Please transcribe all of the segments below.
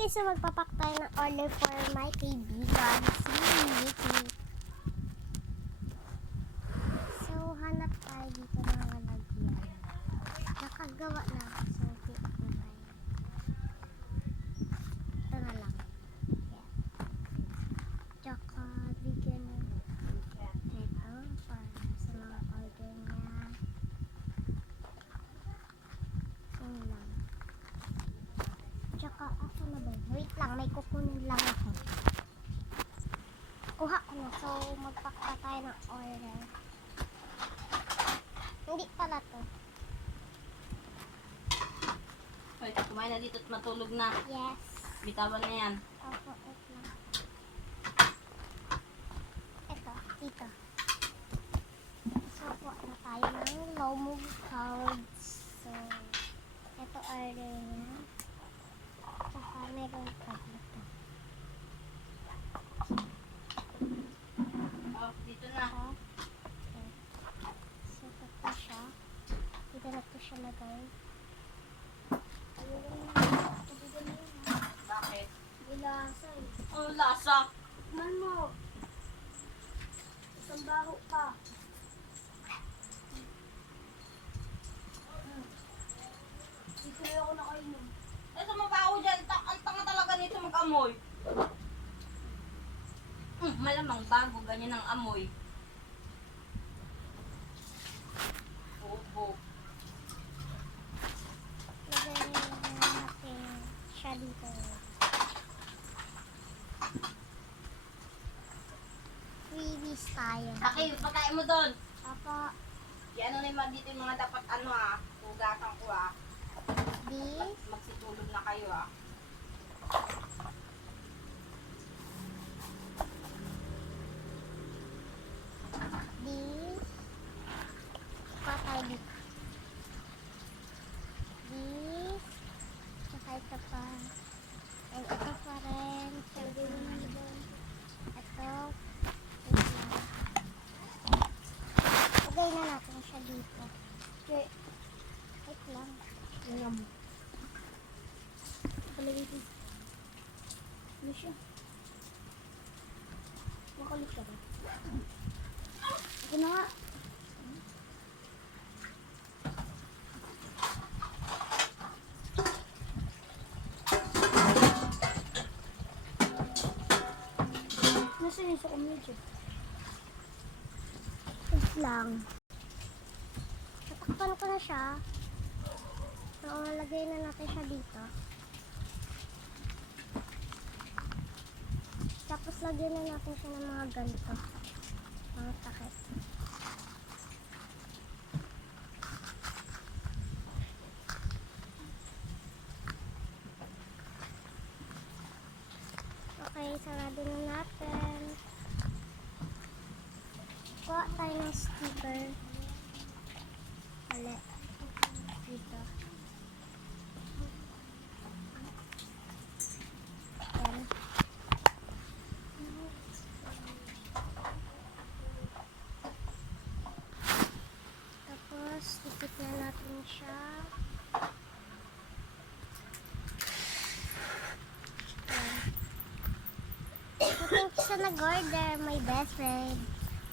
Okay, so magpapak tayo ng order for my kaibigan, si Nikki. So, hanap tayo dito ng lalagyan. Nakagawa na ako, so hit na tayo. Ito na lang. Yeah. Tsaka, bigyan mo ito para sa mga order niya. Yun lang. Tsaka, ako na ba? Wait lang, may kukunin lang ako. Kuha ko na. So, magpakta tayo ng order. Hindi pala to. Hoy, kumain na dito at matulog na. Yes. Bitawan na yan. Opo, wait lang. Ito, dito. So, kuha na tayo ng low move cards. So, ito order niya. Tsaka meron pa dito. Oh, dito na. Okay. So, ito siya. Dito na ito siya lagay. Bakit? Lasa eh. Oh, lasa. Man mo. Isang baho pa. Hindi ko ako nakainom. Eh, sumabaho dyan. Ang tanga talaga nito mag-amoy. Malamang bago. Ganyan ang amoy. Opo. Lagay natin siya dito. Freebies tayo. Aki, pagkain mo doon. Apo, Ano na yung dito yung mga dapat tugasan ko this. Magsitulog na kayo This. Patay dito. This. Tsaka ito pa. And ito pa rin. Sabi mo na doon. Ito. Wait lang. Lagay na natin siya dito. Okay. Wait lang. Ayan mo. Palagay dito. Ano siya? Makulit ka ba? Ito na nga. Nasaan yung sa comedy? Wait lang. Tatakpan ko na siya. So, lagay na natin siya dito. Tapos lagyan na natin siya ng mga ganito. Mga takip. Okay, sarado na natin. Kuha tayo ng sticker. Mali. Dito. Yan. Tapos, dikit na natin siya. Thank you sa nag-order, my best friend.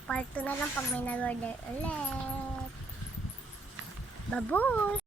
Part 2 na lang pag may nag-order ulit. Babush!